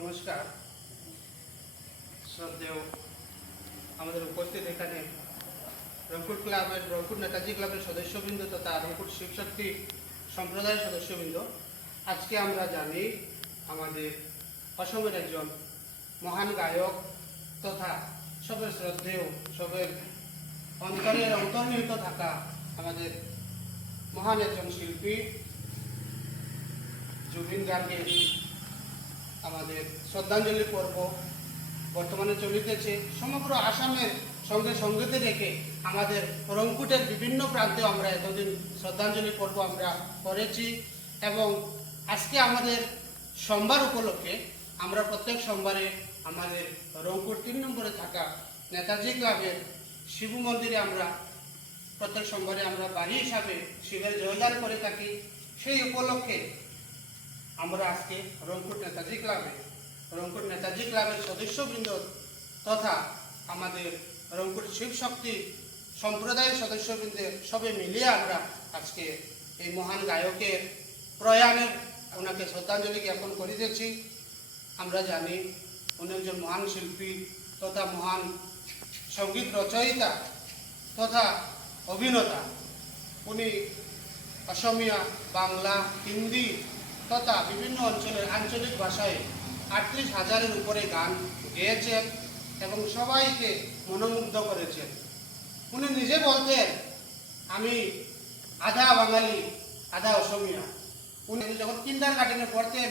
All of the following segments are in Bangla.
নমস্কার। শ্রদ্ধেয় আমাদের উপস্থিত এখানে রংপুর ক্লাবের, রংপুর নেতাজি ক্লাবের সদস্যবৃন্দ তথা রংপুর শিবশক্তি সম্প্রদায়ের সদস্যবৃন্দ। আজকে আমরা জানি আমাদের অসমের একজন মহান গায়ক তথা সবের শ্রদ্ধেয়, সবের অন্তরের অন্তর্নিহিত থাকা আমাদের মহান একজন শিল্পী জুবিন গার্গের আমাদের শ্রদ্ধাঞ্জলি পর্ব বর্তমানে চলিতেছে। সমগ্র আসামের সঙ্গে সঙ্গীতে রেখে আমাদের রংপুটের বিভিন্ন প্রান্তে আমরা এতদিন শ্রদ্ধাঞ্জলি পর্ব আমরা করেছি এবং আজকে আমাদের সোমবার উপলক্ষে আমরা প্রত্যেক সোমবারে আমাদের রংপুর তিন নম্বরে থাকা নেতাজি ক্লাবের শিব মন্দিরে আমরা প্রত্যেক সোমবারে আমরা বাড়ি হিসাবে শিবের জয়গান করে থাকি। সেই উপলক্ষে আমরা আজকে রংপুর নেতাজি ক্লাবে, রংপুর নেতাজি ক্লাবের সদস্যবৃন্দ তথা আমাদের রংপুর শিব শক্তি সম্প্রদায়ের সদস্যবৃন্দের সবে মিলিয়ে আমরা আজকে এই মহান গায়কের প্রয়াণের ওনাকে শ্রদ্ধাঞ্জলি জ্ঞাপন করিতেছি আমরা জানি উনি একজন মহান শিল্পী তথা মহান সংগীত রচয়িতা তথা অভিনেতা। উনি অসমিয়া, বাংলা, হিন্দি তথা বিভিন্ন অঞ্চলের আঞ্চলিক ভাষায় আটত্রিশ হাজারের উপরে গান গেয়েছেন এবং সবাইকে মনোমুগ্ধ করেছেন। উনি নিজে বলতেন, আমি আধা বাঙালি, আধা অসমিয়া। উনি যখন কিন্ডার গার্ডেনে পড়তেন,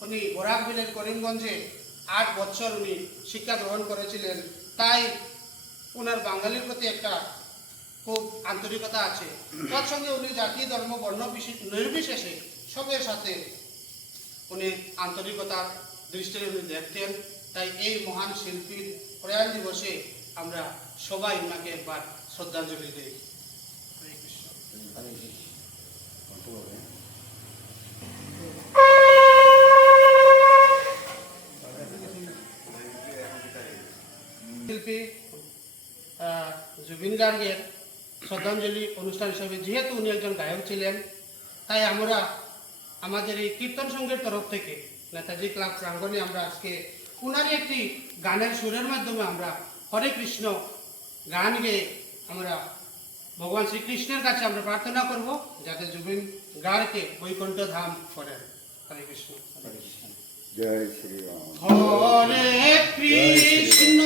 উনি বরাকবিলের করিমগঞ্জে আট বছর উনি শিক্ষা গ্রহণ করেছিলেন। তাই ওনার বাঙালির প্রতি একটা খুব আন্তরিকতা আছে। তার সঙ্গে উনি জাতি, ধর্ম, বর্ণ নির্বিশেষে সবের সাথে উনি আন্তরিকতার দৃষ্টিতে উনি দেখতেন। তাই এই মহান শিল্পীর প্রয়াণ দিবসে আমরা সবাই ওনাকে একবার শ্রদ্ধাঞ্জলি দিই। শিল্পী জুবিন গার্গের শ্রদ্ধাঞ্জলি অনুষ্ঠান হিসেবে যেহেতু উনি একজন গায়ক ছিলেন তাই আমরা আমাদের এই কীর্তন সংঘের তরফ থেকে নেতাজি ক্লাব প্রাঙ্গণে আমরা আজকে উনারই একটি গানের সুরের মাধ্যমে আমরা হরে কৃষ্ণ গান গেয়ে আমরা ভগবান শ্রীকৃষ্ণের কাছে আমরা প্রার্থনা করব যাতে জুবিন গার্গকে বৈকুণ্ঠ ধাম করেন। হরে কৃষ্ণ। জয় শ্রী রাম হরে কৃষ্ণ।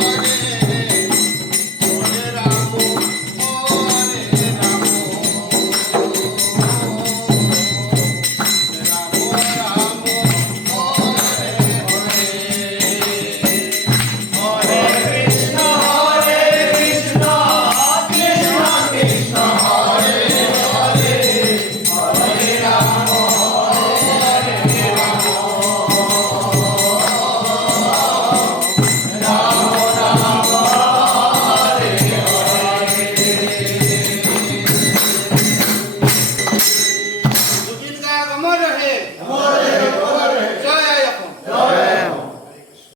Lord.